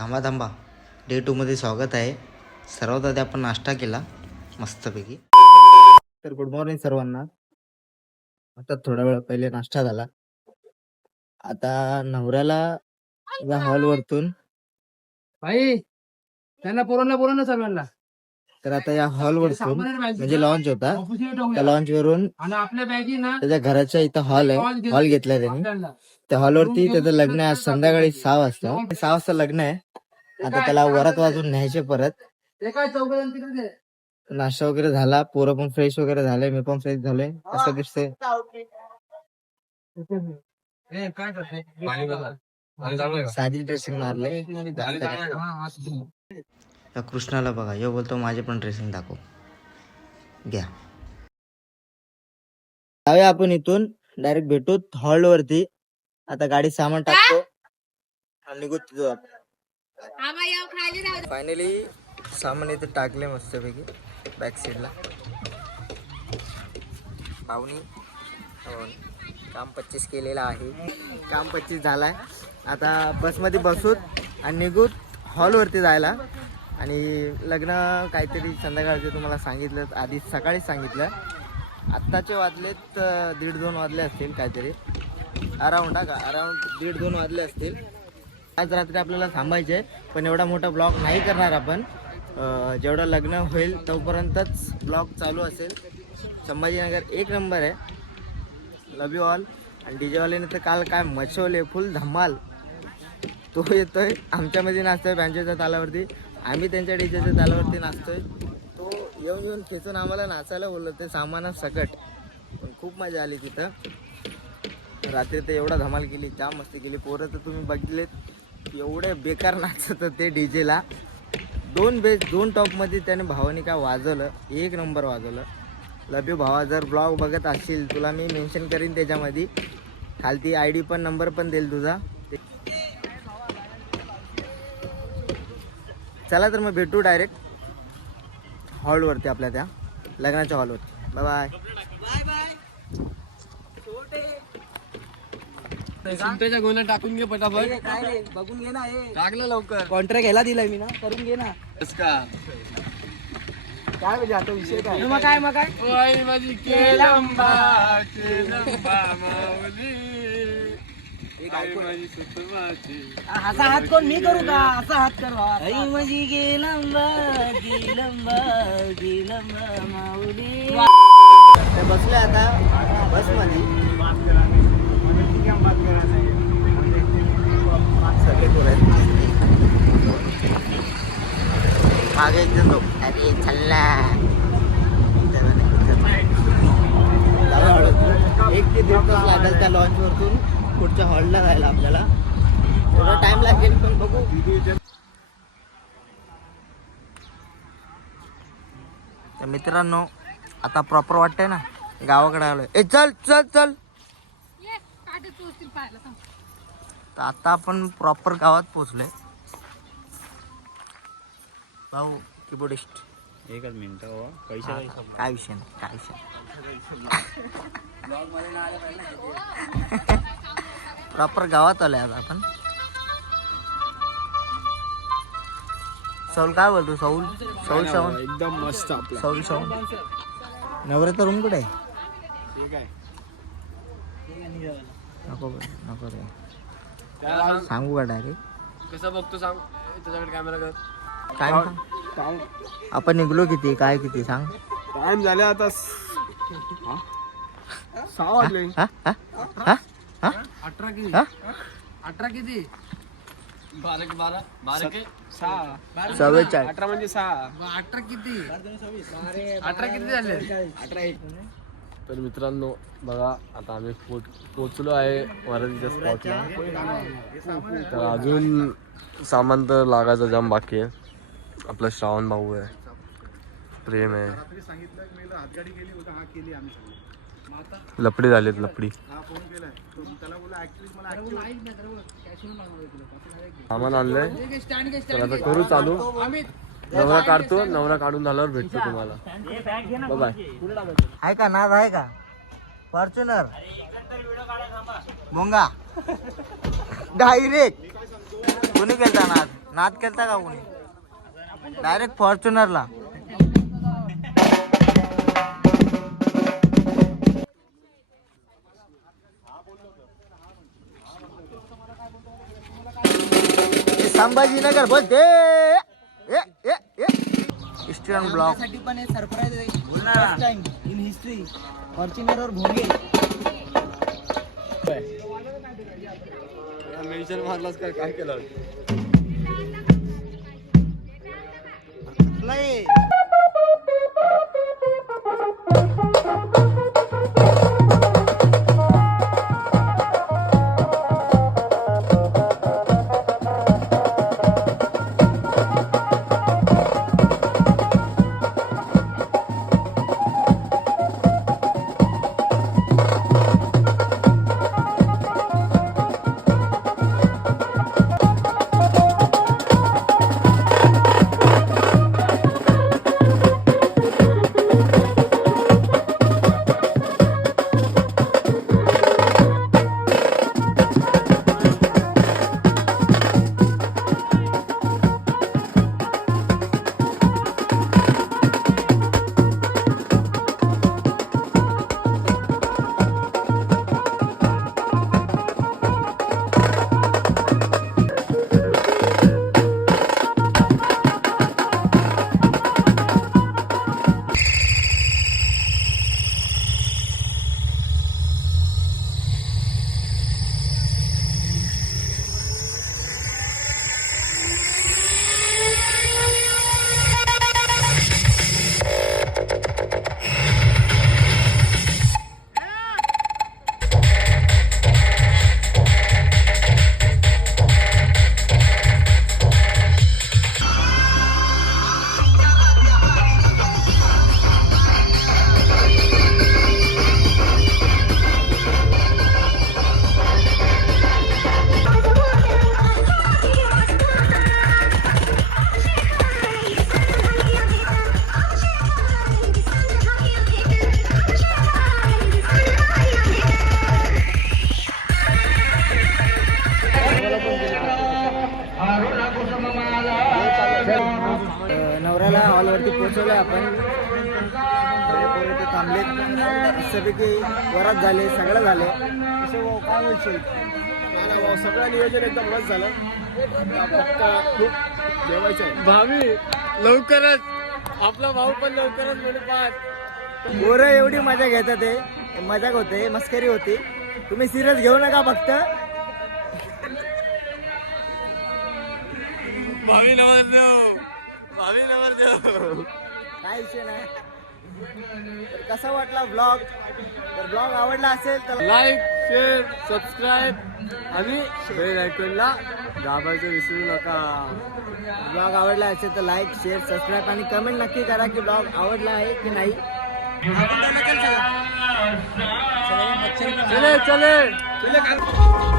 थांबा थांबा, डे 2 मध्ये स्वागत आहे. सर्वात आधी आपण नाश्ता केला मस्तपैकी. तर गुड मॉर्निंग सर्वांना. आता थोडा वेळ पहिले नाश्ता झाला. आता नवऱ्याला या हॉलवरतून भाई त्यांना बोलवलं सर्वांना. तर आता या हॉलवरतून म्हणजे लॉन्च होता, त्या लॉन्च वरून आणि आपल्या बॅगी ना त्याच्या घराच्या इथं हॉल आहे, हॉल घेतलाय त्यांनी. त्या हॉलवरती त्याचं लग्न आहे आज संध्याकाळी 6 वाजता. 6 वाजता लग्न आहे. आता त्याला वरात वाजून न्यायचे परत. ते काय चौघजण तिकडे नाश्ता वगैरे झाला, पोरं पण फ्रेश वगैरे झाले, मी पण फ्रेश झालोय. असं दिसतंय. काय करते साधी ड्रेसिंग मारले. त्या कृष्णाला बघा, यो बोलतो माझे पण ड्रेसिंग दाखव. घ्या, जाऊया आपण इथून डायरेक्ट भेटू हॉल वरती. आता गाडी सामान टाकतो आणि निघू तिथं. फायनली सामान इथे टाकले मस्तपैकी बॅक साईडला. भाऊनी काम 25 केलेलं आहे. काम 25 झालाय. आता बसमध्ये बसूत आणि निघूत हॉलवरती जायला. आणि लग्न काहीतरी संध्याकाळचे तुम्हाला सांगितलं, आधी सकाळीच सांगितलं. आत्ताचे वाजलेत 1:30-2 वाजले असतील काहीतरी, अराऊंड 1:30-2 वाजले असतील. आज रात्री आपल्याला थांबायचे, पण एवढा मोठा ब्लॉग नाही करणार आपण. जेवढं लग्न होईल तोपर्यंतच ब्लॉग चालू असेल. संभाजीनगर एक नंबर आहे. लव यू ऑल. आणि डीजेवाल्याने तर काल काय मचवले, फुल धमाल. तो येतोय आमच्यामध्ये नाचतोय बँजेच्या तालावरती, आम्ही त्यांच्या डीजेच्या तालावरती नाचतोय. तो येऊन खेचून आम्हाला नाचायला बोललो, ते सामानात सकट. पण खूप मजा आली तिथं. रात्री तर एवढा धमाल केली, जाम मस्ती केली. पोरं तर तुम्ही बघितलेत एवढे बेकार नाचत ते डीजेला. 2 टॉपमध्ये त्याने भावाने काय वाजवलं, एक नंबर वाजवलं. लव यू भावा. जर ब्लॉग बघत असशील तुला मी मेन्शन करीन त्याच्यामध्ये, खालती ID पण नंबर पण देईल तुझा. चला तर मग भेटू डायरेक्ट हॉलवरती, आपल्या त्या लग्नाच्या हॉलवरती. Bye bye. चिंतेच्या गोण्या टाकून घे पटापट. काय बघून घे ना, टाकलं लवकर. कॉन्ट्रॅक्ट घ्यायला दिलाय मी ना, करून घे ना. काय म्हणजे आता विषय काय मग काय माझी केलंबा माऊली, माझी सुतमाची. असा हात कोण मी करू का? असा हात कर माझी गेलंबा माऊली. बसले आता बस मध्ये सगळे पोरं मागे एकदम. अरे चल्ला 1 ते 1.5 तास लागेल त्या लॉन्च वरतून पुढच्या हॉलला जायला. आपल्याला थोडा टाइम लागेल, पण बघू. तर मित्रांनो, आता प्रॉपर वाटतंय ना गावाकडे आलोय. ए चल चल चल. तर आता आपण प्रॉपर गावात पोहोचलोय. भाऊ कीबोर्डिस्ट. एकच मिनिट हो, पैसे काय विषय नाही, काय विषय प्रॉपर गावात आलोय आज आपण. सौल काय बोलतो? सौल एकदम मस्त आपलं. सौल नवऱ्याचा रूम कुठे आहे? नको रे, सांगू का डायरेक्ट? कसं बघतो सांग, त्याच्याकडे कॅमेरा कर. काय आपण निघलो किती, काय किती सांग? टाइम झाले आता 6 वाजले. 18 किती? 18 किती? 12 के 6. 44. म्हणजे 6. 18 किती? 18 किती झाले? तर मित्रांनो बघा, आता आम्ही पोचलो आहे वरातीच्या स्पॉटला. तर अजून सामान तर लागायचं जाम बाकी आहे. आपला श्रावण भाऊ आहे, प्रेम आहे. लपडी झालीत, लपडी. सामान आणलंय, तर आता करू चालू. नवरा काढतो, नवरा काढून झाल्यावर भेटतो तुम्हाला. बाय. आहे का नाद आहे का? फॉर्च्युनर भोंगा डायरेक्ट कोणी केलता नाद? नाद केलता का कोणी डायरेक्ट फॉर्च्युनरला. संभाजीनगर बोलते ईस्टर्न ब्लॉक साठी पण हे सरप्राईज आहे. फर्स्ट टाइम इन हिस्ट्री फॉर्च्युनरवर भोंगे. मेन्शन मारलास काय केलं. नवऱ्याला हॉलवरती पोहोचवलं आपण. पोरे ते थांबलेत. सगळे वरात झाले, सगळं झाले. काय बोलशील. सगळं नियोजन एकदम मस्त झालं. फक्त खूप जेवायचं आहे. भावी लवकरच आपला भाऊ पण लवकरच म्हणजे पाहत. पोरं एवढी मजा घेतात. ते मजाक होते, मस्करी होती. तुम्ही सिरियस घेऊ नका फक्त. भावी नवर देऊ, भावी नवर देऊ. काय विषय नाही. तर कसा वाटला ब्लॉग. तर ब्लॉग आवडला असेल तर लाईक, शेअर, सबस्क्राईब आणि बेल आयकॉनला दाबायचं विसरू नका. ब्लॉग आवडला असेल तर लाईक, शेअर, सबस्क्राईब आणि कमेंट नक्की करा की ब्लॉग आवडला आहे की नाही. चले चले चले.